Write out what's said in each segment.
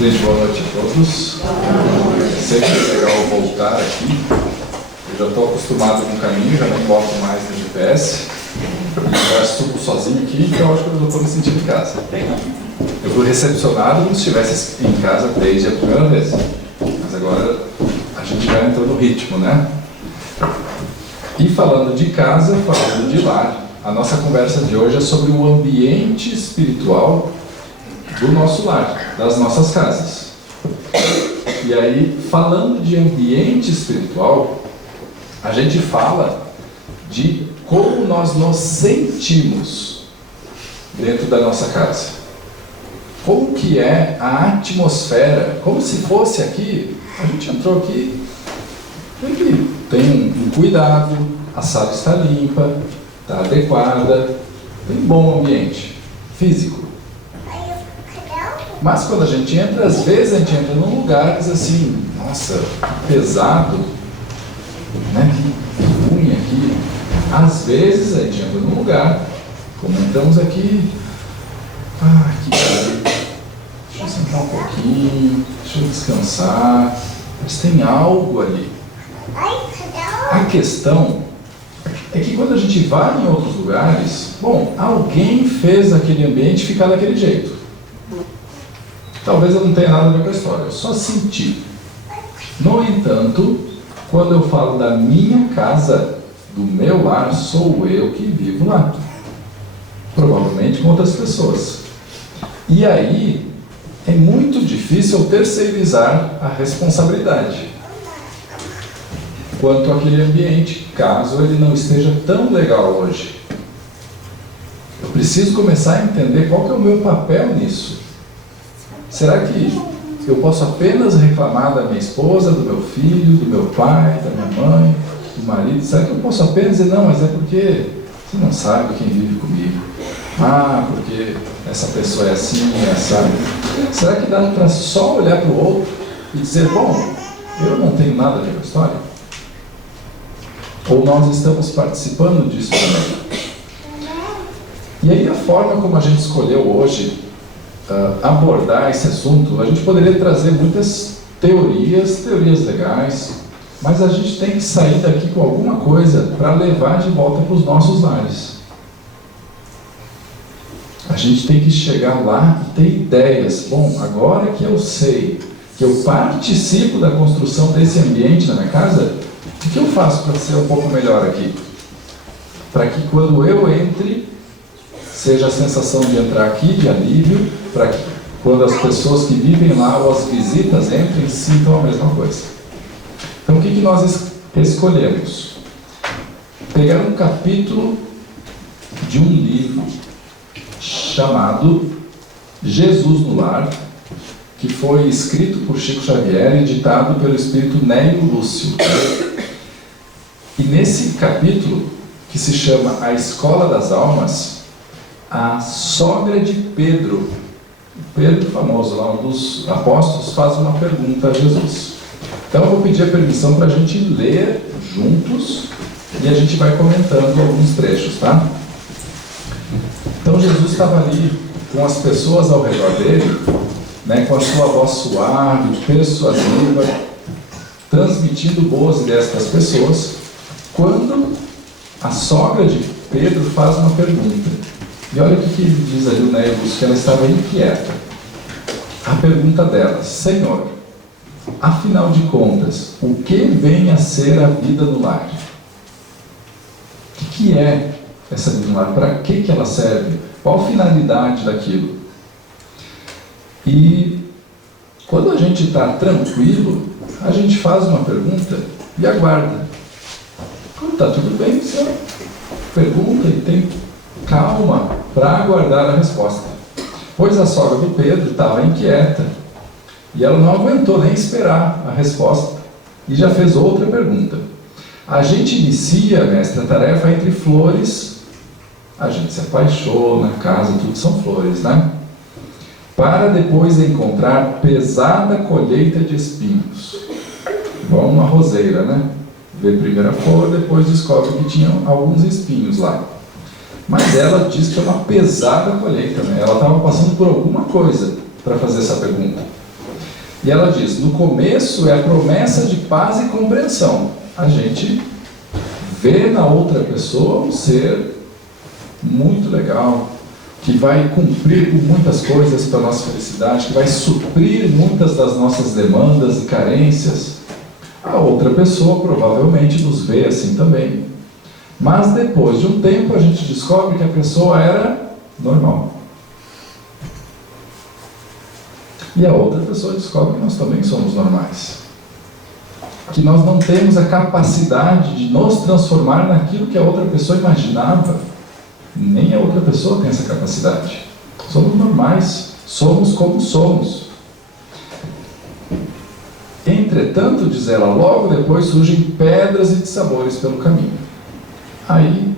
Gente, boa noite a todos. Sempre é legal voltar aqui. Eu já estou acostumado com o caminho, já nem boto mais no GPS. Eu já subo sozinho aqui, então acho que eu já estou me sentindo em casa. Eu fui recepcionado como se estivesse em casa desde a primeira vez. Mas agora a gente já entrou no ritmo, né? E falando de casa, falando de lar, a nossa conversa de hoje é sobre o ambiente espiritual do nosso lar, das nossas casas. E aí, falando de ambiente espiritual, a gente fala de como nós nos sentimos dentro da nossa casa. Como que é a atmosfera, como se fosse aqui, a gente entrou aqui, tem um cuidado, a sala está limpa, está adequada, tem um bom ambiente físico. Mas quando a gente entra, às vezes a gente entra num lugar que diz assim, nossa, pesado, né? Que ruim aqui. Às vezes a gente entra num lugar, como entramos aqui, que cara, deixa eu sentar um pouquinho, deixa eu descansar, mas tem algo ali. A questão é que quando a gente vai em outros lugares, bom, alguém fez aquele ambiente ficar daquele jeito. Talvez eu não tenha nada a ver com a história, eu só senti. No entanto, quando eu falo da minha casa, do meu lar, sou eu que vivo lá. Provavelmente com outras pessoas. E aí, é muito difícil eu terceirizar a responsabilidade quanto àquele ambiente, caso ele não esteja tão legal hoje. Eu preciso começar a entender qual que é o meu papel nisso. Será que eu posso apenas reclamar da minha esposa, do meu filho, do meu pai, da minha mãe, do marido? Será que eu posso apenas dizer, não, mas é porque você não sabe quem vive comigo? Porque essa pessoa é assim, é assado. Será que dá para só olhar para o outro e dizer, bom, eu não tenho nada a ver com a história? Ou nós estamos participando disso também? E aí a forma como a gente escolheu hoje abordar esse assunto, a gente poderia trazer muitas teorias legais, mas a gente tem que sair daqui com alguma coisa para levar de volta para os nossos lares. A gente tem que chegar lá e ter ideias. Bom, agora que eu sei que eu participo da construção desse ambiente na minha casa, o que eu faço para ser um pouco melhor aqui? Para que quando eu entre, seja a sensação de entrar aqui, de alívio, para que quando as pessoas que vivem lá ou as visitas entrem, sintam a mesma coisa. Então o que nós escolhemos? Pegar um capítulo de um livro chamado Jesus no Lar, que foi escrito por Chico Xavier e ditado pelo espírito Nélio Lúcio. E nesse capítulo, que se chama A Escola das Almas, a sogra de Pedro, Pedro famoso lá, um dos apóstolos, faz uma pergunta a Jesus. Então eu vou pedir a permissão para a gente ler juntos e a gente vai comentando alguns trechos, tá? Então Jesus estava ali com as pessoas ao redor dele, né, com a sua voz suave, persuasiva, transmitindo boas ideias para as pessoas, quando a sogra de Pedro faz uma pergunta. E olha o que ele diz ali, né, que ela estava inquieta. A pergunta dela: Senhor, afinal de contas, o que vem a ser a vida no lar? O que é essa vida no lar? Para que ela serve? Qual a finalidade daquilo? E quando a gente está tranquilo, a gente faz uma pergunta e aguarda. Quando está tudo bem, você pergunta e tem calma para aguardar a resposta. Pois a sogra do Pedro estava inquieta e ela não aguentou nem esperar a resposta e já fez outra pergunta. A gente inicia, mestre, a tarefa entre flores, a gente se apaixona, casa, tudo são flores, né? Para depois encontrar pesada colheita de espinhos. Igual uma roseira, né? Vê primeiro a flor, depois descobre que tinham alguns espinhos lá. Mas ela diz que é uma pesada colheita, né? Ela estava passando por alguma coisa para fazer essa pergunta. E ela diz, no começo é a promessa de paz e compreensão. A gente vê na outra pessoa um ser muito legal, que vai cumprir com muitas coisas para a nossa felicidade, que vai suprir muitas das nossas demandas e carências. A outra pessoa provavelmente nos vê assim também. Mas depois de um tempo a gente descobre que a pessoa era normal. E a outra pessoa descobre que nós também somos normais. Que nós não temos a capacidade de nos transformar naquilo que a outra pessoa imaginava. Nem a outra pessoa tem essa capacidade. Somos normais, somos como somos. Entretanto, diz ela, logo depois surgem pedras e dissabores pelo caminho. Aí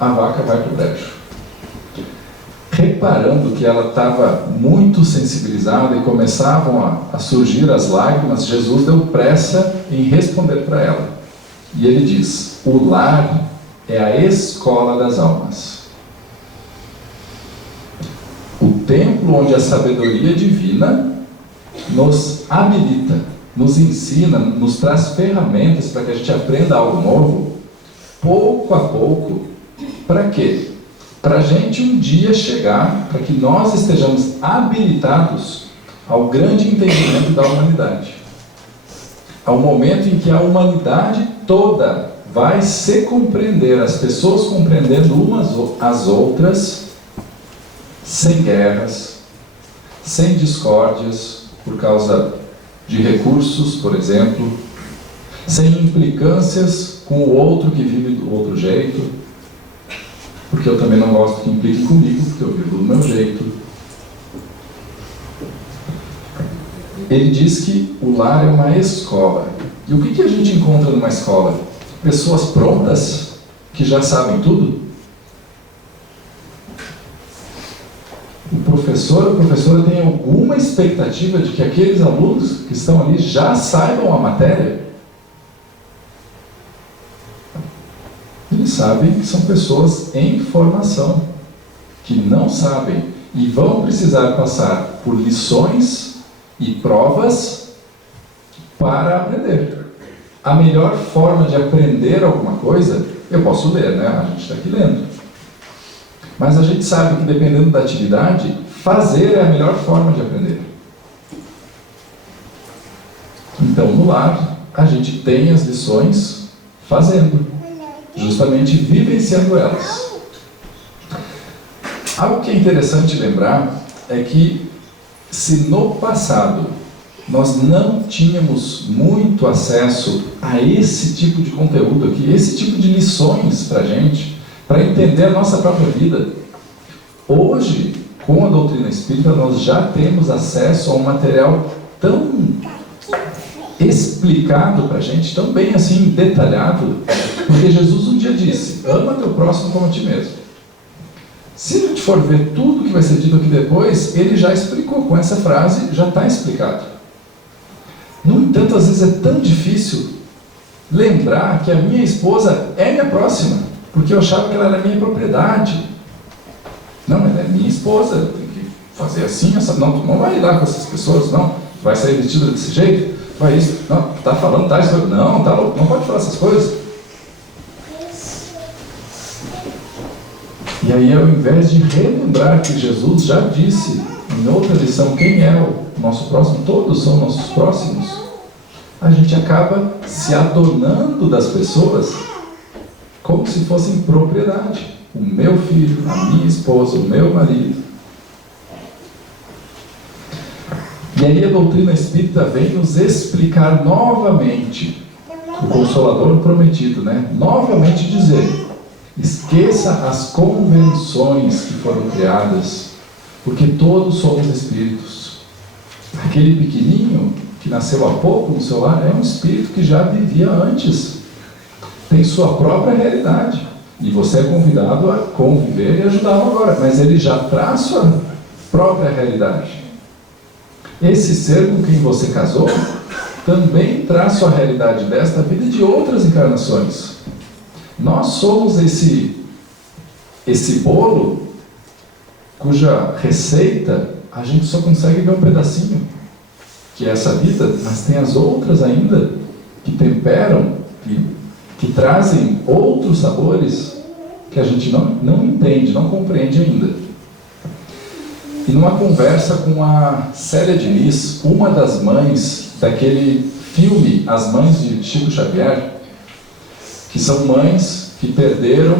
a vaca vai para o brejo. Reparando que ela estava muito sensibilizada e começavam a surgir as lágrimas, Jesus deu pressa em responder para ela. E ele diz, o lar é a escola das almas. O templo onde a sabedoria divina nos habilita, nos ensina, nos traz ferramentas para que a gente aprenda algo novo, pouco a pouco. Para quê? Para a gente um dia chegar, para que nós estejamos habilitados ao grande entendimento da humanidade. Ao momento em que a humanidade toda vai se compreender, as pessoas compreendendo umas às outras, sem guerras, sem discórdias, por causa de recursos, por exemplo, sem implicâncias com o outro que vive do outro jeito, porque eu também não gosto que implique comigo, porque eu vivo do meu jeito. Ele diz que o lar é uma escola. E o que a gente encontra numa escola? Pessoas prontas, que já sabem tudo? O professor ou a professora tem alguma expectativa de que aqueles alunos que estão ali já saibam a matéria? Eles sabem que são pessoas em formação, que não sabem e vão precisar passar por lições e provas para aprender. A melhor forma de aprender alguma coisa, eu posso ler, né? A gente está aqui lendo. Mas a gente sabe que dependendo da atividade, fazer é a melhor forma de aprender. Então, no lar, a gente tem as lições fazendo, justamente vivenciando elas. Algo que é interessante lembrar é que, se no passado nós não tínhamos muito acesso a esse tipo de conteúdo aqui, esse tipo de lições para a gente, para entender a nossa própria vida, hoje, com a doutrina espírita, nós já temos acesso a um material tão explicado para a gente, tão bem assim, detalhado, porque Jesus um dia disse, ama teu próximo como a ti mesmo. Se a gente for ver tudo que vai ser dito aqui depois, ele já explicou, com essa frase já está explicado. No entanto, às vezes é tão difícil lembrar que a minha esposa é minha próxima, porque eu achava que ela era minha propriedade. Não, ela é minha esposa, eu tenho que fazer assim, não, tu não vai ir lá com essas pessoas, não, tu vai sair vestida desse jeito, vai isso, não, tu tá falando tais coisas, não, tá louco, não pode falar essas coisas. E aí, ao invés de relembrar que Jesus já disse em outra lição quem é o nosso próximo, todos são nossos próximos, a gente acaba se adonando das pessoas como se fossem propriedade. O meu filho, a minha esposa, o meu marido. E aí a doutrina espírita vem nos explicar novamente, o Consolador prometido, né? Novamente dizer, esqueça as convenções que foram criadas, porque todos somos espíritos. Aquele pequenininho que nasceu há pouco no seu lar é um espírito que já vivia antes, tem sua própria realidade, e você é convidado a conviver e ajudá-lo agora, mas ele já traz sua própria realidade. Esse ser com quem você casou também traz sua realidade desta vida e de outras encarnações. Nós somos esse bolo cuja receita a gente só consegue ver um pedacinho. que é essa vida, mas tem as outras ainda, que temperam, que trazem outros sabores que a gente não entende, não compreende ainda. E numa conversa com a Célia Diniz, uma das mães daquele filme As Mães de Chico Xavier, que são mães que perderam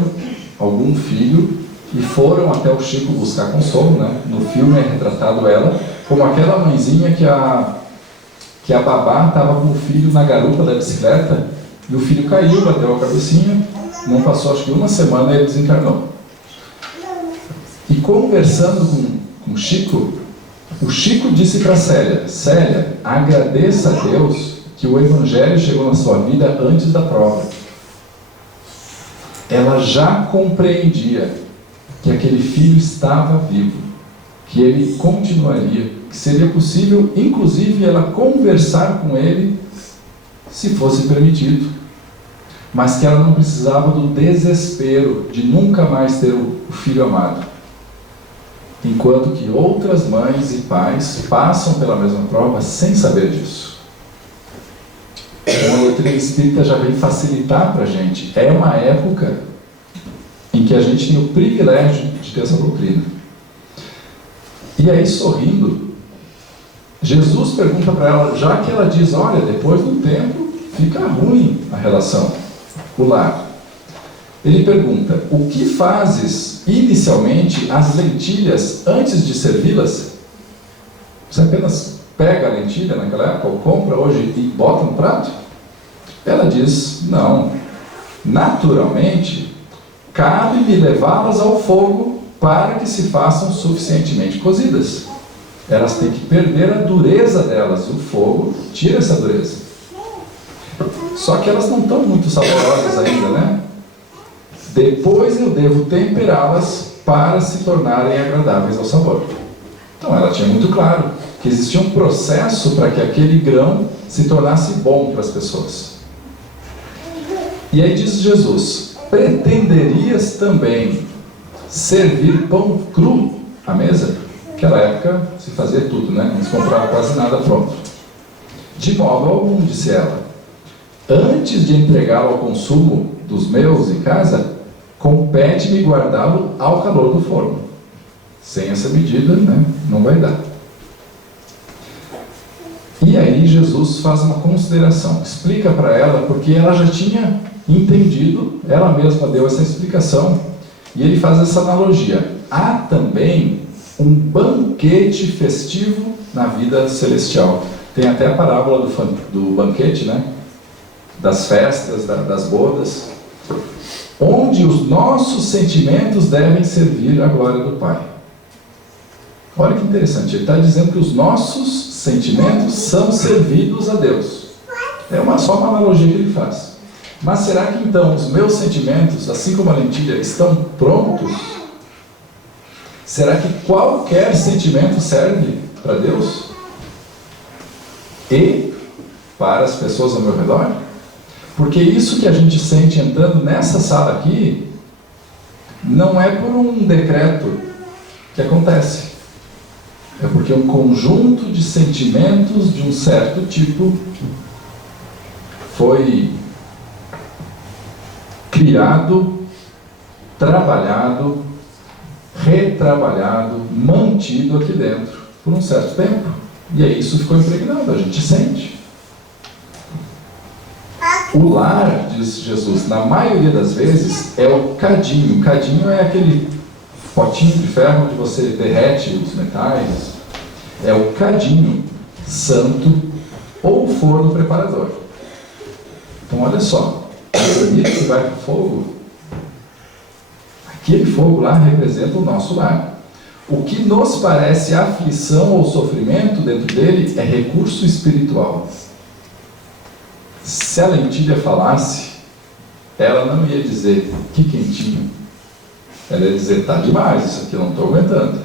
algum filho e foram até o Chico buscar consolo, né? No filme é retratado ela como aquela mãezinha que a babá estava com o filho na garupa da bicicleta e o filho caiu, bateu a cabecinha, não passou acho que uma semana e ele desencarnou. E conversando com o Chico disse para Célia: Célia, agradeça a Deus que o Evangelho chegou na sua vida antes da prova. Ela já compreendia que aquele filho estava vivo, que ele continuaria, que seria possível, inclusive, ela conversar com ele, se fosse permitido, mas que ela não precisava do desespero de nunca mais ter o filho amado. Enquanto que outras mães e pais passam pela mesma prova sem saber disso. Então a doutrina espírita já vem facilitar para a gente. É uma época em que a gente tem o privilégio de ter essa doutrina. E aí, sorrindo, Jesus pergunta para ela, já que ela diz, olha, depois do tempo fica ruim a relação, o lar. Ele pergunta, o que fazes inicialmente as lentilhas antes de servi-las? Você apenas pega a lentilha naquela época, ou compra hoje e bota no prato? Ela diz, não, naturalmente, cabe-me levá-las ao fogo para que se façam suficientemente cozidas. Elas têm que perder a dureza delas, o fogo tira essa dureza. Só que elas não estão muito saborosas ainda, né? Depois eu devo temperá-las para se tornarem agradáveis ao sabor. Então ela tinha muito claro que existia um processo para que aquele grão se tornasse bom para as pessoas. E aí diz Jesus, pretenderias também servir pão cru à mesa? Naquela época se fazia tudo, né? Não se comprava quase nada pronto. De modo algum, disse ela, antes de entregá-lo ao consumo dos meus em casa, compete-me guardá-lo ao calor do forno. Sem essa medida, né, não vai dar. E aí Jesus faz uma consideração, explica para ela, porque ela já tinha entendido, ela mesma deu essa explicação, e ele faz essa analogia. Há também um banquete festivo na vida celestial. Tem até a parábola do banquete, né? Das festas, das bodas, onde os nossos sentimentos devem servir à glória do Pai. Olha que interessante, ele está dizendo que os nossos sentimentos são servidos a Deus. É só uma analogia que ele faz. Mas será que então os meus sentimentos, assim como a lentilha, estão prontos? Será que qualquer sentimento serve para Deus? E para as pessoas ao meu redor? Porque isso que a gente sente entrando nessa sala aqui, não é por um decreto que acontece. É porque um conjunto de sentimentos de um certo tipo foi criado, trabalhado, retrabalhado, mantido aqui dentro por um certo tempo. E aí isso ficou impregnado, a gente sente. O lar, diz Jesus, na maioria das vezes é o cadinho. O cadinho é aquele potinho de ferro onde você derrete os metais. É o cadinho santo ou forno preparador. Então olha só, o bonito que vai para o fogo, aquele fogo lá representa o nosso lar. O que nos parece aflição ou sofrimento dentro dele é recurso espiritual. Se a lentilha falasse, ela não ia dizer, que quentinho. Ela ia dizer, está demais, isso aqui eu não estou aguentando.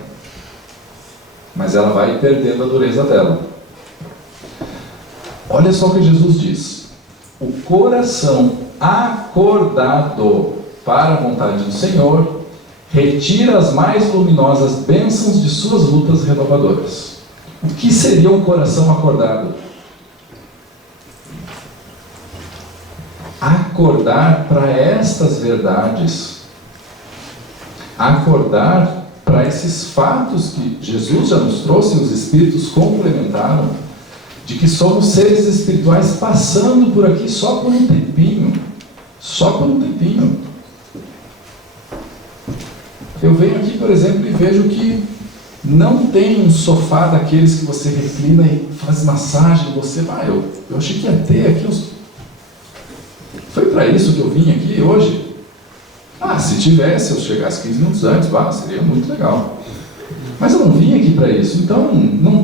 Mas ela vai perdendo a dureza dela. Olha só o que Jesus diz. O coração acordado para a vontade do Senhor retira as mais luminosas bênçãos de suas lutas renovadoras. O que seria um coração acordado? Acordar para estas verdades, acordar para esses fatos que Jesus já nos trouxe e os Espíritos complementaram, de que somos seres espirituais passando por aqui só por um tempinho, só por um tempinho. Eu venho aqui, por exemplo, e vejo que não tem um sofá daqueles que você reclina e faz massagem, você vai, eu achei que ia ter aqui uns... Foi para isso que eu vim aqui hoje? Se tivesse, eu chegasse 15 minutos antes, seria muito legal. Mas eu não vim aqui para isso, então não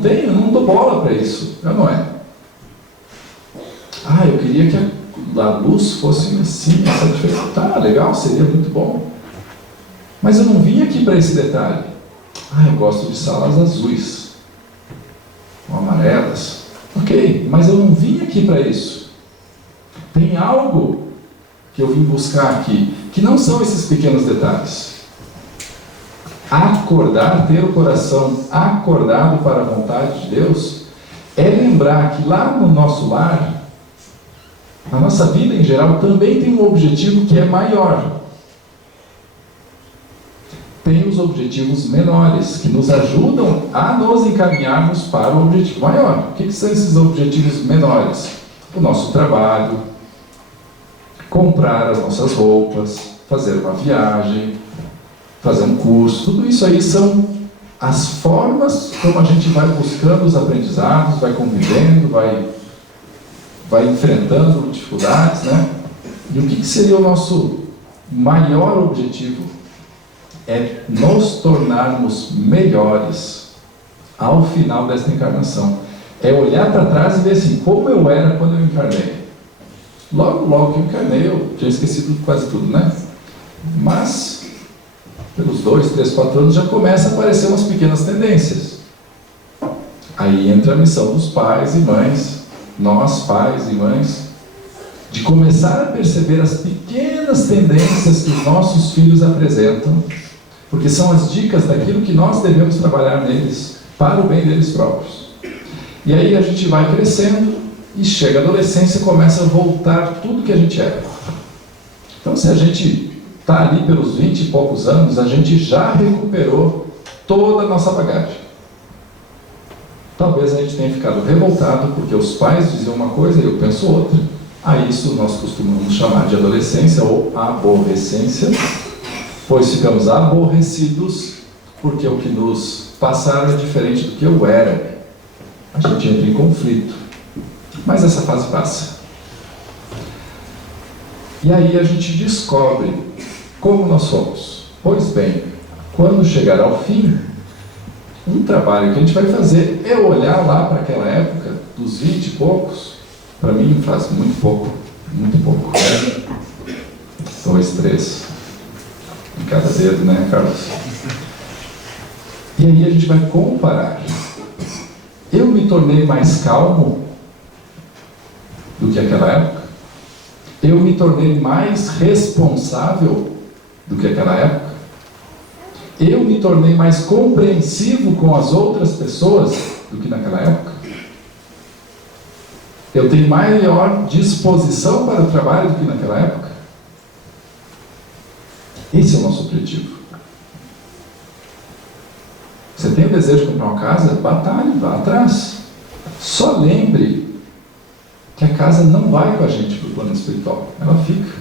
dou bola para isso, não é? Eu queria que a luz fosse assim, essa diferença. Tá, legal, seria muito bom. Mas eu não vim aqui para esse detalhe. Eu gosto de salas azuis, ou amarelas. Ok, mas eu não vim aqui para isso. Tem algo que eu vim buscar aqui, que não são esses pequenos detalhes. Acordar, ter o coração acordado para a vontade de Deus, é lembrar que lá no nosso lar, a nossa vida em geral também tem um objetivo que é maior. Tem os objetivos menores, que nos ajudam a nos encaminharmos para o objetivo maior. O que são esses objetivos menores? O nosso trabalho, comprar as nossas roupas, fazer uma viagem, fazer um curso. Tudo isso aí são as formas como a gente vai buscando os aprendizados, vai convivendo, vai enfrentando dificuldades, né? E o que seria o nosso maior objetivo? É nos tornarmos melhores ao final desta encarnação. É olhar para trás e ver assim, como eu era quando eu encarnei. Logo que eu encarnei, eu tinha esquecido quase tudo, né? Mas, pelos 2, 3, 4 anos, já começa a aparecer umas pequenas tendências. Aí entra a missão dos pais e mães, nós pais e mães, de começar a perceber as pequenas tendências que os nossos filhos apresentam, porque são as dicas daquilo que nós devemos trabalhar neles, para o bem deles próprios. E aí a gente vai crescendo, e chega a adolescência e começa a voltar tudo que a gente era. Então, se a gente está ali pelos 20 e poucos anos, a gente já recuperou toda a nossa bagagem. Talvez a gente tenha ficado revoltado porque os pais diziam uma coisa e eu penso outra. A isso nós costumamos chamar de adolescência ou aborrecência, pois ficamos aborrecidos porque o que nos passaram é diferente do que eu era. A gente entra em conflito. Mas essa fase passa. E aí a gente descobre como nós somos. Pois bem, quando chegar ao fim, um trabalho que a gente vai fazer é olhar lá para aquela época, dos 20 e poucos, para mim faz muito pouco, né? 2, 3 em cada dedo, né, Carlos? E aí a gente vai comparar. Eu me tornei mais calmo do que aquela época? Eu me tornei mais responsável do que aquela época? Eu me tornei mais compreensivo com as outras pessoas do que naquela época? Eu tenho maior disposição para o trabalho do que naquela época? Esse é o nosso objetivo. Você tem o desejo de comprar uma casa? Batalhe, vá atrás. Só lembre que a casa não vai com a gente para o plano espiritual, ela fica.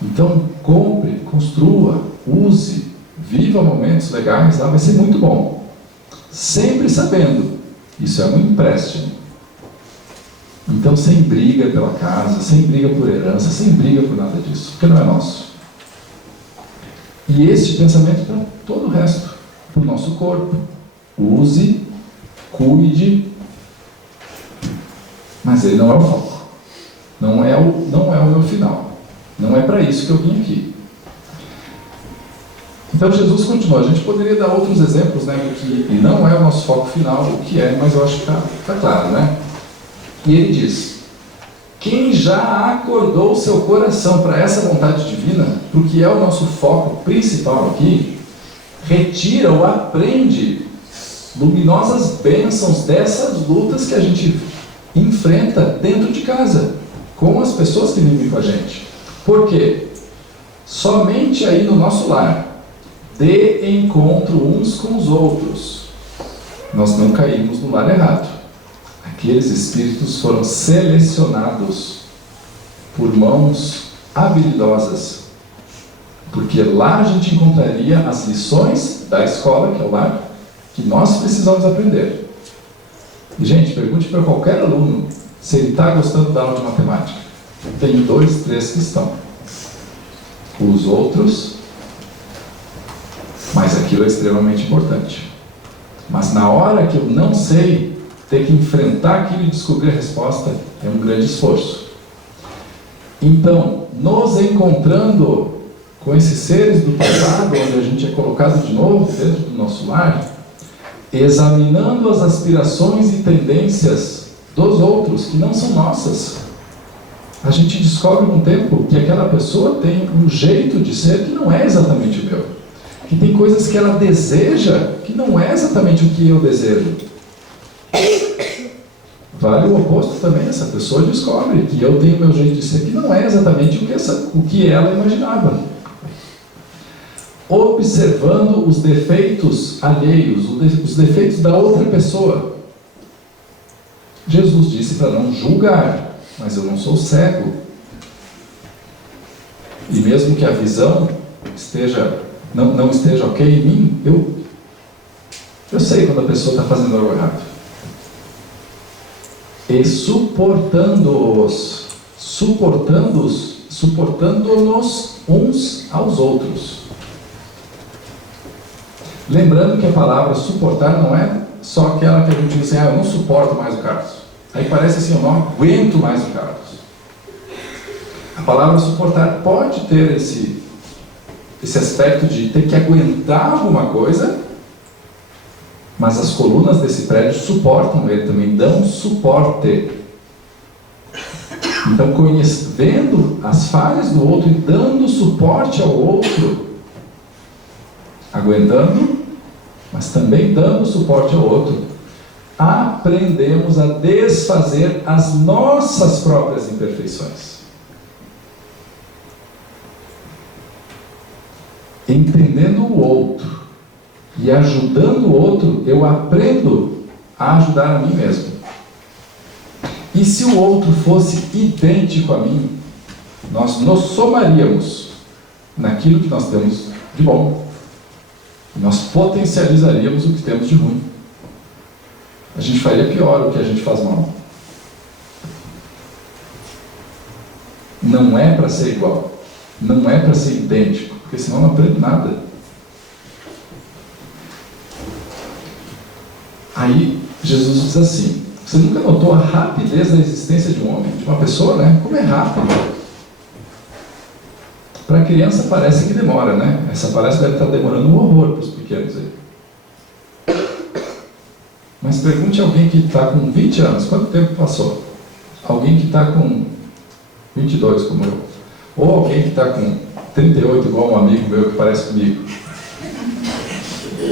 Então, compre, construa, use, viva momentos legais, lá vai ser muito bom. Sempre sabendo, isso é um empréstimo. Então, sem briga pela casa, sem briga por herança, sem briga por nada disso, porque não é nosso. E este pensamento para todo o resto, para o nosso corpo. Use, cuide, mas ele não é o foco. Não é o meu final. Não é para isso que eu vim aqui. Então Jesus continua. A gente poderia dar outros exemplos, né, que não é o nosso foco final, o que é, mas eu acho que está claro, né? E ele diz: quem já acordou seu coração para essa vontade divina, para o que é o nosso foco principal aqui, retira ou aprende luminosas bênçãos dessas lutas que a gente enfrenta dentro de casa, com as pessoas que vivem com a gente. Por quê? Somente aí no nosso lar, de encontro uns com os outros, nós não caímos no lar errado. Aqueles espíritos foram selecionados por mãos habilidosas, porque lá a gente encontraria as lições da escola, que é o lar, que nós precisamos aprender. E, gente, pergunte para qualquer aluno se ele está gostando da aula de matemática. Tem 2, 3 que estão. Os outros, mas aquilo é extremamente importante. Mas na hora que eu não sei, ter que enfrentar aquilo e descobrir a resposta é um grande esforço. Então, nos encontrando com esses seres do passado, onde a gente é colocado de novo dentro do nosso lar, examinando as aspirações e tendências dos outros, que não são nossas, a gente descobre com o tempo que aquela pessoa tem um jeito de ser que não é exatamente o meu, que tem coisas que ela deseja que não é exatamente o que eu desejo. Vale o oposto também, essa pessoa descobre que eu tenho meu jeito de ser que não é exatamente o que ela imaginava. Observando os defeitos alheios, os defeitos da outra pessoa. Jesus disse para não julgar, mas eu não sou cego. E mesmo que a visão não esteja ok em mim, eu sei quando a pessoa está fazendo algo errado. E suportando-nos uns aos outros. Lembrando que a palavra suportar não é só aquela que a gente diz assim, eu não suporto mais o Carlos. Aí parece assim, eu não aguento mais o Carlos. A palavra suportar pode ter esse aspecto de ter que aguentar alguma coisa, mas as colunas desse prédio suportam ele também, dão suporte. Então, vendo as falhas do outro e dando suporte ao outro, aguentando, mas também dando suporte ao outro, aprendemos a desfazer as nossas próprias imperfeições. Entendendo o outro e ajudando o outro, eu aprendo a ajudar a mim mesmo. E se o outro fosse idêntico a mim, nós nos somaríamos naquilo que nós temos de bom. Nós potencializaríamos o que temos de ruim. A gente faria pior o que a gente faz mal. Não é para ser igual. Não é para ser idêntico, porque senão eu não aprendo nada. Aí Jesus diz assim, você nunca notou a rapidez da existência de um homem, de uma pessoa, né? Como é rápido. Para a criança parece que demora, né? Essa palestra deve estar demorando um horror para os pequenos aí. Mas pergunte a alguém que está com 20 anos, quanto tempo passou? Alguém que está com 22, como eu. Ou alguém que está com 38, igual um amigo meu que parece comigo.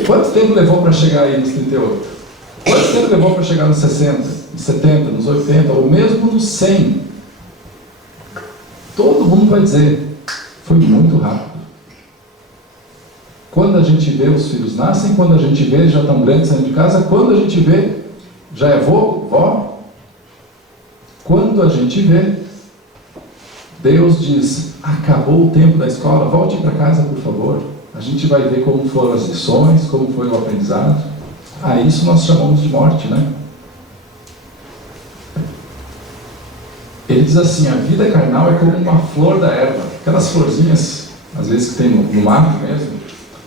Quanto tempo levou para chegar aí nos 38? Quanto tempo levou para chegar nos 60, nos 70, nos 80, ou mesmo nos 100? Todo mundo vai dizer, foi muito rápido. Quando a gente vê os filhos nascem, quando a gente vê já estão grandes saindo de casa, quando a gente vê já é vó. Quando a gente vê, Deus diz, acabou o tempo da escola, volte para casa por favor. A gente vai ver como foram as lições, como foi o aprendizado. A isso nós chamamos de morte, né? Ele diz assim, a vida carnal é como uma flor da erva. Aquelas florzinhas, às vezes que tem no mato mesmo.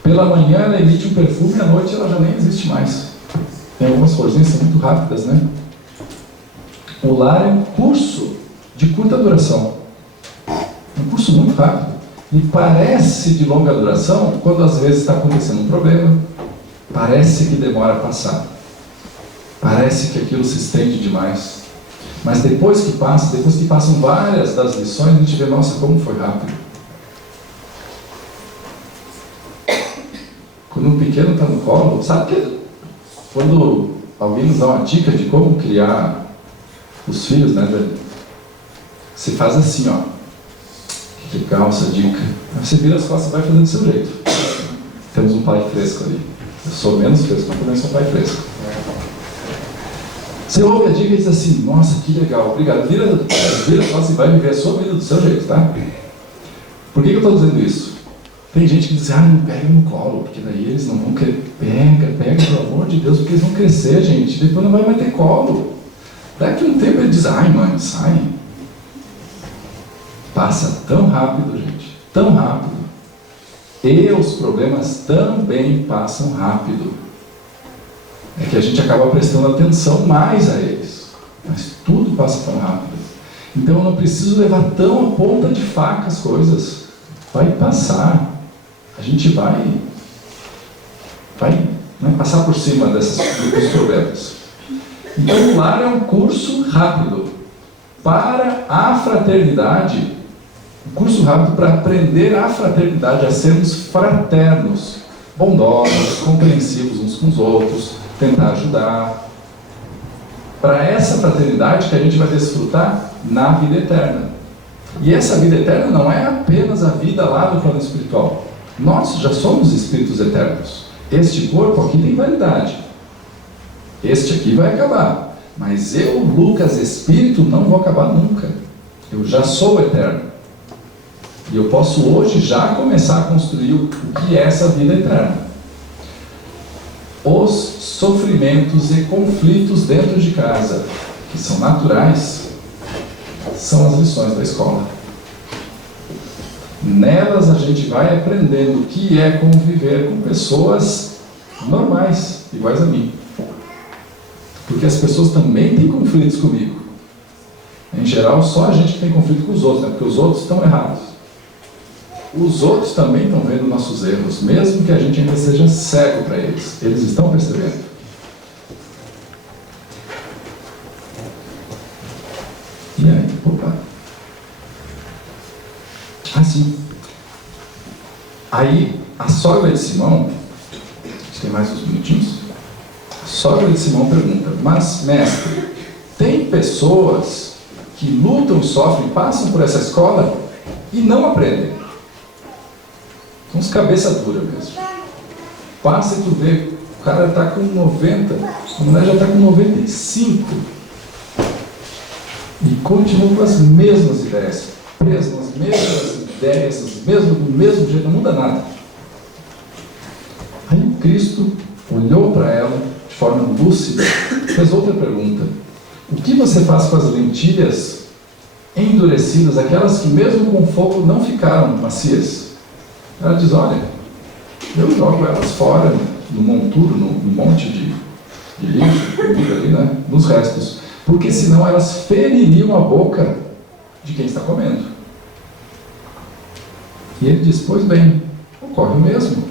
Pela manhã ela emite um perfume e à noite ela já nem existe mais. Tem algumas florzinhas que são muito rápidas, né? O lar é um curso de curta duração. Um curso muito rápido. E parece de longa duração quando às vezes está acontecendo um problema. Parece que demora a passar. Parece que aquilo se estende demais. Mas depois que passam várias das lições, a gente vê, nossa, como foi rápido. Quando um pequeno está no colo, sabe que Quando alguém nos dá uma dica de como criar os filhos, né, você faz assim, ó. Que legal essa dica. Aí você vira as costas e vai fazendo do seu jeito. Temos um pai fresco ali. Eu sou menos fresco, mas também sou um pai fresco. Você ouve a dica e diz assim, nossa, que legal, obrigado. Vira as costas e vai viver a sua vida do seu jeito, tá? Por que eu estou dizendo isso? Tem gente que diz, não pega no colo, porque daí eles não vão querer. Pega, pelo amor de Deus, porque eles vão crescer, gente. Depois não vai mais ter colo. Daqui a um tempo ele diz, mãe, sai. Passa tão rápido, gente, tão rápido. E os problemas também passam rápido. É que a gente acaba prestando atenção mais a eles. Mas tudo passa tão rápido. Então eu não preciso levar tão a ponta de faca as coisas. Vai passar. A gente vai passar por cima dos problemas. Então o lar é um curso rápido para a fraternidade. Um curso rápido para aprender a fraternidade, a sermos fraternos, bondosos, compreensivos uns com os outros, tentar ajudar. Para essa fraternidade que a gente vai desfrutar na vida eterna. E essa vida eterna não é apenas a vida lá no plano espiritual. Nós já somos espíritos eternos. Este corpo aqui tem validade. Este aqui vai acabar. Mas eu, Lucas, espírito, não vou acabar nunca. Eu já sou eterno. E eu posso hoje já começar a construir o que é essa vida eterna. Os sofrimentos e conflitos dentro de casa, que são naturais, são as lições da escola. Nelas a gente vai aprendendo o que é conviver com pessoas normais, iguais a mim. Porque as pessoas também têm conflitos comigo. Em geral, só a gente que tem conflito com os outros, né? Porque os outros estão errados. Os outros também estão vendo nossos erros, mesmo que a gente ainda seja cego para eles. Eles estão percebendo. E aí? Opa! Assim. Aí, a sogra de Simão, a gente tem mais uns minutinhos? A sogra de Simão pergunta, mas, mestre, tem pessoas que lutam, sofrem, passam por essa escola e não aprendem. São uns cabeça dura mesmo. Passa e tu vê, o cara está com 90, a mulher já está com 95. E continua com as mesmas ideias, preso nas mesmas ideias, do mesmo jeito, não muda nada. Aí o Cristo olhou para ela de forma lúcida, fez outra pergunta. O que você faz com as lentilhas endurecidas, aquelas que mesmo com fogo não ficaram macias? Ela diz, olha, eu jogo elas fora, no monturo, no monte de lixo, comida ali, né, nos restos, porque senão elas feririam a boca de quem está comendo. E ele diz, pois bem, ocorre o mesmo,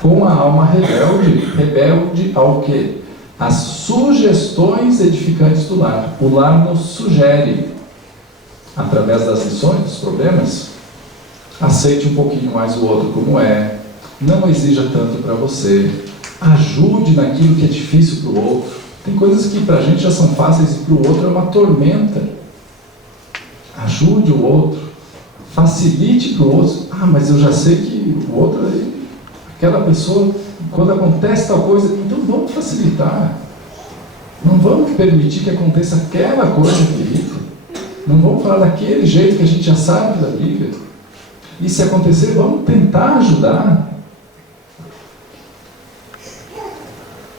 com a alma rebelde ao quê? As sugestões edificantes do lar. O lar nos sugere, através das lições, dos problemas, aceite um pouquinho mais o outro como é, não exija tanto para você, ajude naquilo que é difícil para o outro. Tem coisas que para a gente já são fáceis e para o outro é uma tormenta. Ajude o outro, facilite para o outro. Mas eu já sei que o outro, aquela pessoa, quando acontece tal coisa, então vamos facilitar. Não vamos permitir que aconteça aquela coisa que irrita. Não vamos falar daquele jeito que a gente já sabe da briga. E se acontecer, vamos tentar ajudar.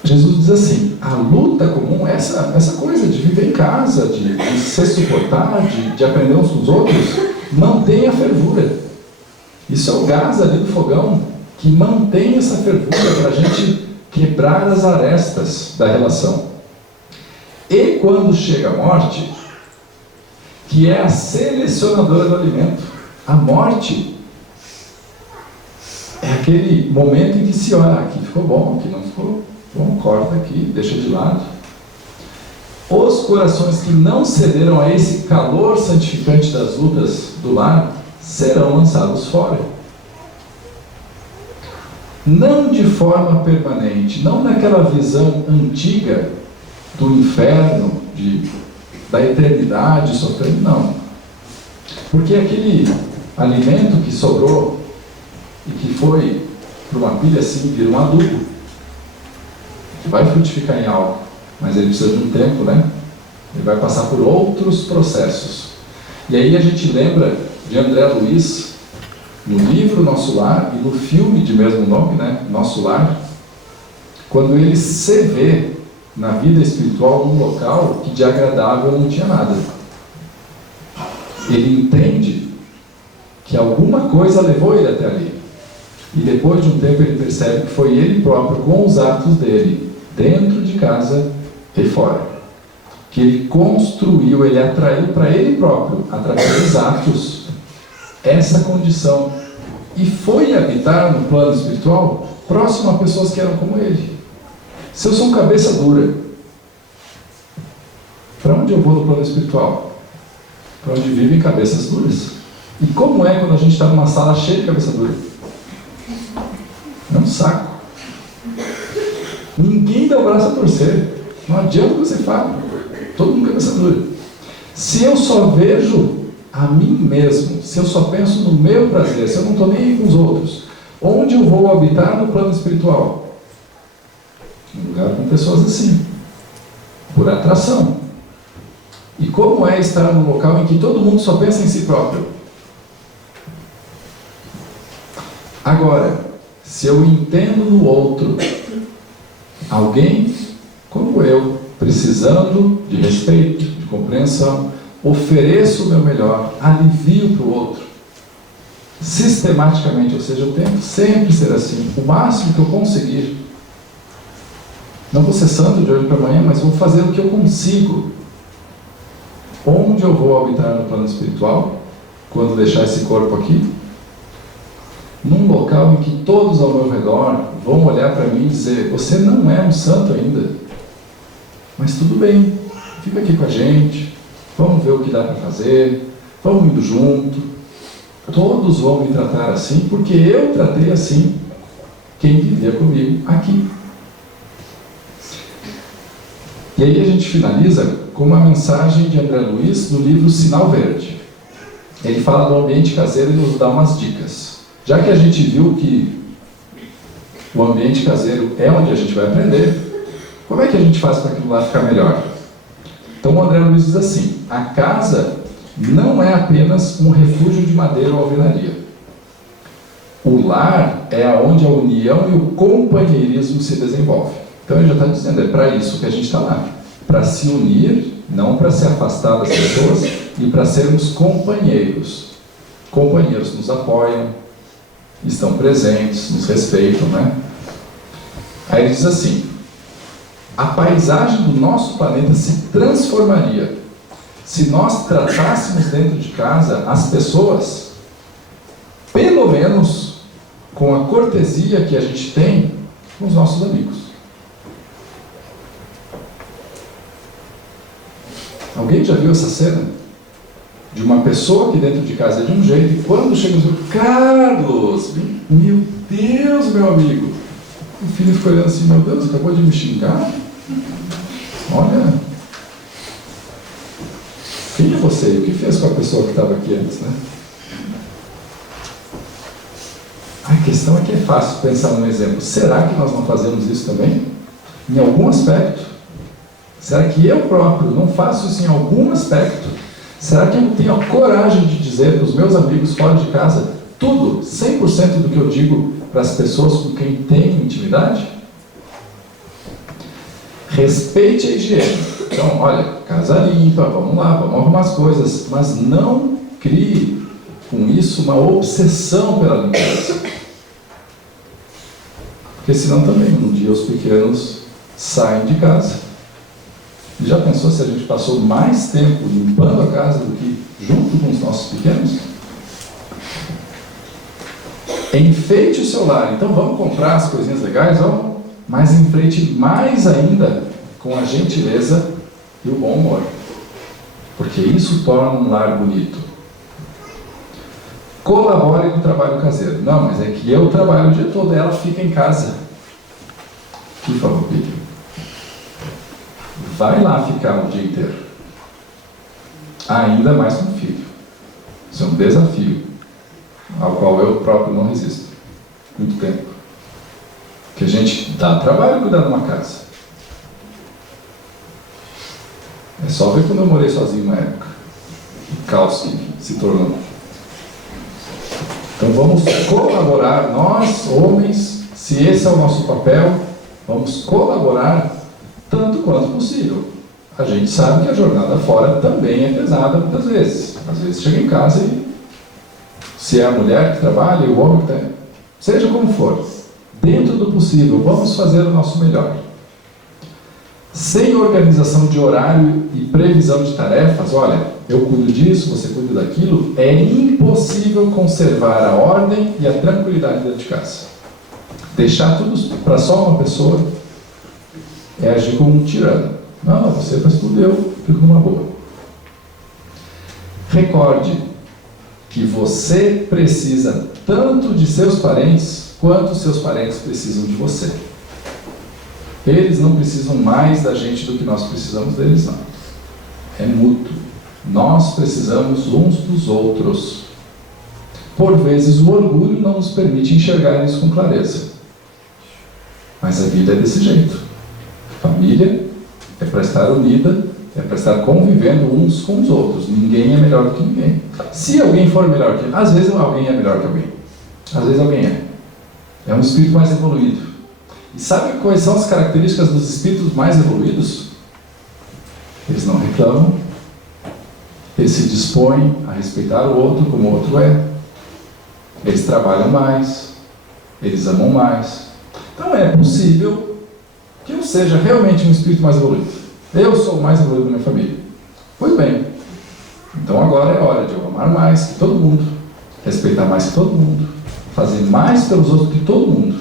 Jesus diz assim, a luta comum, essa coisa de viver em casa, de se suportar, de aprender uns com os outros, mantém a fervura. Isso é o gás ali do fogão que mantém essa fervura para a gente quebrar as arestas da relação. E quando chega a morte, que é a selecionadora do alimento, a morte é aquele momento em que se olha, aqui ficou bom, aqui não ficou bom, corta aqui, deixa de lado. Os corações que não cederam a esse calor santificante das lutas do lar serão lançados fora. não de forma permanente, não naquela visão antiga do inferno, da eternidade sofrendo, não. Porque aquele alimento que sobrou e que foi para uma pilha assim, vira um adubo, que vai frutificar em algo, mas ele precisa de um tempo, né? Ele vai passar por outros processos. E aí a gente lembra de André Luiz, no livro Nosso Lar e no filme de mesmo nome, né? Nosso Lar, quando ele se vê na vida espiritual num local que de agradável não tinha nada. Ele entende que alguma coisa levou ele até ali. E depois de um tempo ele percebe que foi ele próprio, com os atos dele, dentro de casa e fora, que ele construiu, ele atraiu para ele próprio, através dos atos, essa condição. E foi habitar no plano espiritual próximo a pessoas que eram como ele. Se eu sou um cabeça dura, para onde eu vou no plano espiritual? Para onde vivem cabeças duras. E como é quando a gente está numa sala cheia de cabeça dura? É um saco. Ninguém dá o braço a torcer. Não adianta que você fale. Todo mundo cabeça dura. Se eu só vejo a mim mesmo, se eu só penso no meu prazer, se eu não estou nem aí com os outros, onde eu vou habitar no plano espiritual? Um lugar com pessoas assim, por atração. E como é estar num local em que todo mundo só pensa em si próprio? Agora, se eu entendo no outro alguém como eu, precisando de respeito, de compreensão, ofereço o meu melhor, alivio para o outro, sistematicamente, ou seja, eu tento sempre ser assim, o máximo que eu conseguir. Não vou ser santo de hoje para amanhã, mas vou fazer o que eu consigo. Onde eu vou habitar no plano espiritual, quando deixar esse corpo aqui? Num local em que todos ao meu redor vão olhar para mim e dizer: você não é um santo ainda, mas tudo bem, fica aqui com a gente, vamos ver o que dá para fazer, vamos indo junto. Todos vão me tratar assim, porque eu tratei assim quem vivia comigo aqui. E aí a gente finaliza com uma mensagem de André Luiz no livro Sinal Verde. Ele fala do ambiente caseiro e nos dá umas dicas. Já que a gente viu que o ambiente caseiro é onde a gente vai aprender, como é que a gente faz para aquilo lá ficar melhor? Então o André Luiz diz assim: a casa não é apenas um refúgio de madeira ou alvenaria. O lar é onde a união e o companheirismo se desenvolvem. Então ele já está dizendo, é para isso que a gente está lá. Para se unir, não para se afastar das pessoas, e para sermos companheiros. Companheiros nos apoiam, estão presentes, nos respeitam, né? Aí ele diz assim: a paisagem do nosso planeta se transformaria se nós tratássemos dentro de casa as pessoas, pelo menos com a cortesia que a gente tem com os nossos amigos. Alguém já viu essa cena? De uma pessoa que dentro de casa é de um jeito, e quando chega o seu Carlos, meu Deus, meu amigo, o filho ficou olhando assim: meu Deus, acabou de me xingar? Olha, quem é você? E o que fez com a pessoa que estava aqui antes, né? A questão é que é fácil pensar num exemplo. Será que nós não fazemos isso também? Em algum aspecto? Será que eu próprio não faço isso em algum aspecto? Será que eu não tenho a coragem de dizer para os meus amigos fora de casa tudo, 100% do que eu digo para as pessoas com quem tenho intimidade? Respeite a higiene. Então, olha, casa limpa, vamos lá, vamos arrumar as coisas, mas não crie com isso uma obsessão pela limpeza. Porque senão também, um dia os pequenos saem de casa. Já pensou se a gente passou mais tempo limpando a casa do que junto com os nossos pequenos? Enfeite o seu lar. Então vamos comprar as coisinhas legais, vamos, mas enfeite mais ainda com a gentileza e o bom humor. Porque isso torna um lar bonito. colabore no trabalho caseiro. Não, mas é que eu trabalho o dia todo, ela fica em casa. Que favor, filho. Vai lá ficar o dia inteiro. Ainda mais com o filho. Isso é um desafio ao qual eu próprio não resisto. Muito tempo. Que a gente dá trabalho cuidar de uma casa. É só ver quando eu morei sozinho na época. O caos que se tornou. Então vamos colaborar, nós, homens, se esse é o nosso papel, vamos colaborar tanto quanto possível. A gente sabe que a jornada fora também é pesada muitas vezes. Às vezes chega em casa e, se é a mulher que trabalha, o homem que está, seja como for, dentro do possível, vamos fazer o nosso melhor. Sem organização de horário e previsão de tarefas, olha, eu cuido disso, você cuida daquilo, é impossível conservar a ordem e a tranquilidade dentro de casa. Deixar tudo para só uma pessoa é agir como um tirano. Não, você faz tudo, eu fico numa boa. Recorde que você precisa tanto de seus parentes, quanto seus parentes precisam de você. Eles não precisam mais da gente do que nós precisamos deles, não. É mútuo. Nós precisamos uns dos outros. Por vezes o orgulho não nos permite enxergar isso com clareza. Mas a vida é desse jeito. Família é para estar unida, é para estar convivendo uns com os outros. Ninguém é melhor do que ninguém. Se alguém for melhor que... Às vezes alguém é melhor que alguém. Às vezes alguém é. É um espírito mais evoluído. E sabe quais são as características dos espíritos mais evoluídos? Eles não reclamam. Eles se dispõem a respeitar o outro como o outro é. Eles trabalham mais. Eles amam mais. Então é possível que eu seja realmente um espírito mais evoluído. Eu sou o mais evoluído da minha família. Pois bem, então agora é hora de eu amar mais que todo mundo, respeitar mais que todo mundo, fazer mais pelos outros que todo mundo.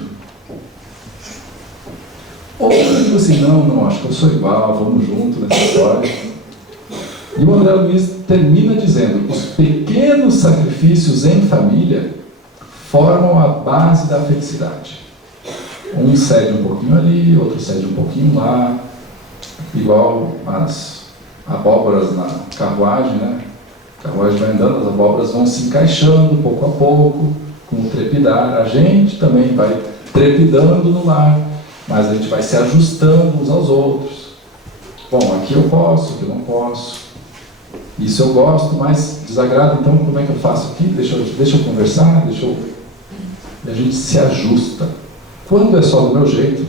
Ou eu digo assim, não, acho que eu sou igual, vamos junto nessa história. E o André Luiz termina dizendo: os pequenos sacrifícios em família formam a base da felicidade. Um cede um pouquinho ali, outro cede um pouquinho lá, igual as abóboras na carruagem, né? A carruagem vai andando, as abóboras vão se encaixando pouco a pouco, com o trepidar. A gente também vai trepidando no lar, mas a gente vai se ajustando uns aos outros. Bom, aqui eu posso, aqui eu não posso. Isso eu gosto, mas desagrada, então como é que eu faço aqui? Deixa eu conversar, E a gente se ajusta. Quando é só do meu jeito,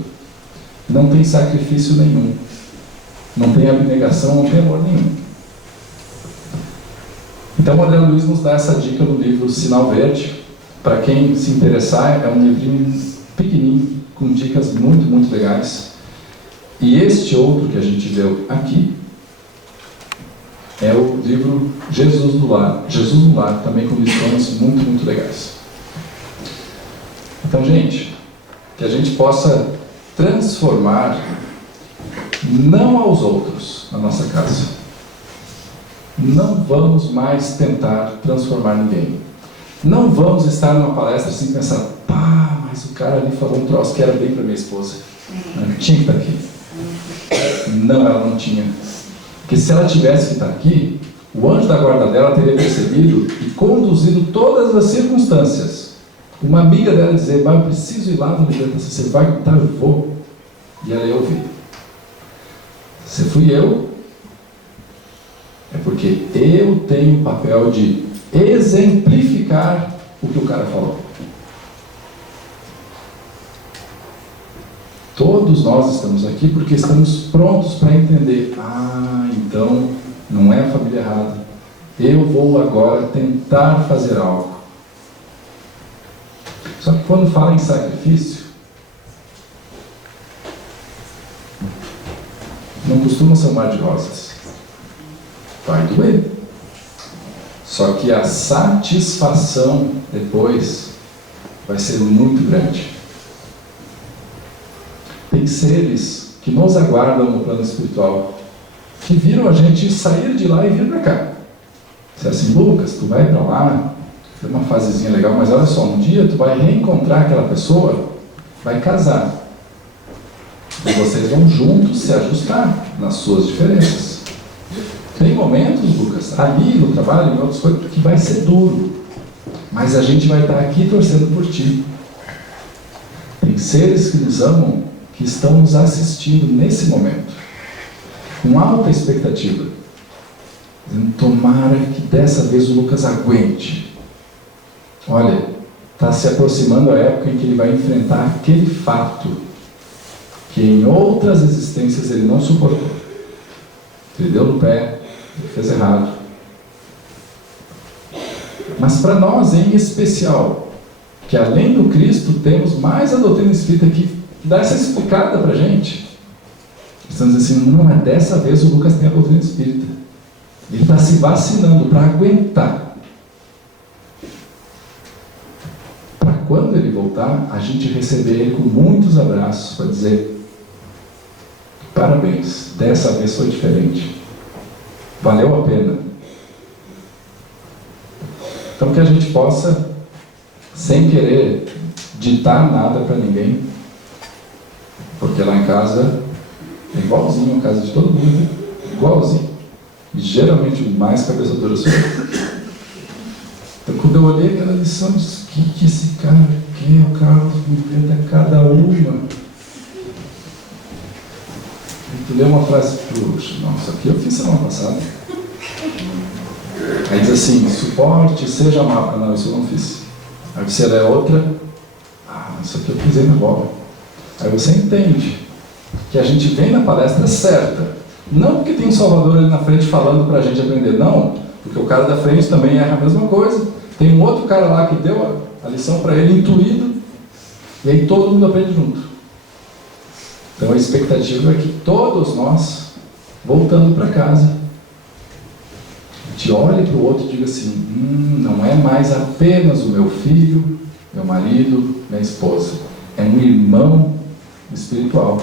não tem sacrifício nenhum. Não tem abnegação, não tem amor nenhum. Então o André Luiz nos dá essa dica no livro Sinal Verde. Para quem se interessar, é um livrinho pequenininho, com dicas muito, muito legais. E este outro que a gente viu aqui é o livro Jesus no Lar, também com lições muito, muito legais. Então, gente, que a gente possa transformar não aos outros na nossa casa. Não vamos mais tentar transformar ninguém. Não vamos estar numa palestra assim pensando, mas o cara ali falou um troço que era bem para minha esposa. Ela tinha que estar aqui. Não, ela não tinha. Porque se ela tivesse que estar aqui, o anjo da guarda dela teria percebido e conduzido todas as circunstâncias. Uma amiga dela dizer, eu preciso ir lá no libertação. Você vai? Tá, eu vou. E ela ia ouvir. Se fui eu, é porque eu tenho o papel de exemplificar o que o cara falou. Todos nós estamos aqui porque estamos prontos para entender. Então não é a família errada. Eu vou agora tentar fazer algo. Só que quando fala em sacrifício, não costuma ser um mar de rosas. Vai doer. Só que a satisfação depois vai ser muito grande. Tem seres que nos aguardam no plano espiritual, que viram a gente sair de lá e vir para cá. Se é assim, Lucas, tu vai para lá, tem uma fasezinha legal, mas olha só, um dia tu vai reencontrar aquela pessoa, vai casar. E vocês vão juntos se ajustar nas suas diferenças. Tem momentos, Lucas, ali no trabalho, em outras coisas, que vai ser duro. Mas a gente vai estar aqui torcendo por ti. Tem seres que nos amam, que estão nos assistindo nesse momento, com alta expectativa. Dizendo, tomara que dessa vez o Lucas aguente. Olha, está se aproximando a época em que ele vai enfrentar aquele fato que em outras existências ele não suportou. Ele deu no pé, ele fez errado. Mas para nós, em especial, que além do Cristo, temos mais a doutrina espírita que dá essa explicada para a gente. Estamos dizendo assim, não, mas dessa vez o Lucas tem a doutrina espírita. Ele está se vacinando para aguentar. Para quando ele voltar, a gente receber ele com muitos abraços para dizer, parabéns, dessa vez foi diferente. Valeu a pena. Então que a gente possa, sem querer ditar nada para ninguém, porque lá em casa é igualzinho a casa de todo mundo, igualzinho. E geralmente o mais cabeça dura sou eu. Então quando eu olhei aquela lição, eu disse, o que esse cara quer? O Carlos me inventa cada uma. Tu lê uma frase pro não, isso aqui eu fiz semana passada. Aí diz assim, suporte, seja amável. Não, isso eu não fiz. Aí você lê outra, isso aqui eu pisei na bola. Aí você entende que a gente vem na palestra certa. Não porque tem um Salvador ali na frente falando pra gente aprender, não. Porque o cara da frente também erra a mesma coisa. Tem um outro cara lá que deu a lição para ele intuído, e aí todo mundo aprende junto. Então a expectativa é que todos nós, voltando para casa, a gente olhe para o outro e diga assim, não é mais apenas o meu filho, meu marido, minha esposa. É um irmão espiritual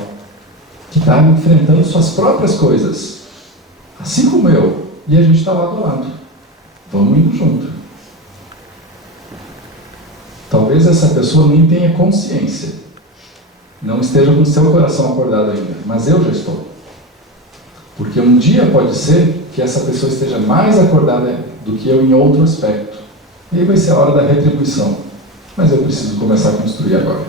que está enfrentando suas próprias coisas, assim como eu, e a gente está lá do lado. Vamos indo junto. Talvez essa pessoa nem tenha consciência, não esteja com o seu coração acordado ainda, mas eu já estou. Porque um dia pode ser que essa pessoa esteja mais acordada do que eu em outro aspecto. E aí vai ser a hora da retribuição. Mas eu preciso começar a construir agora.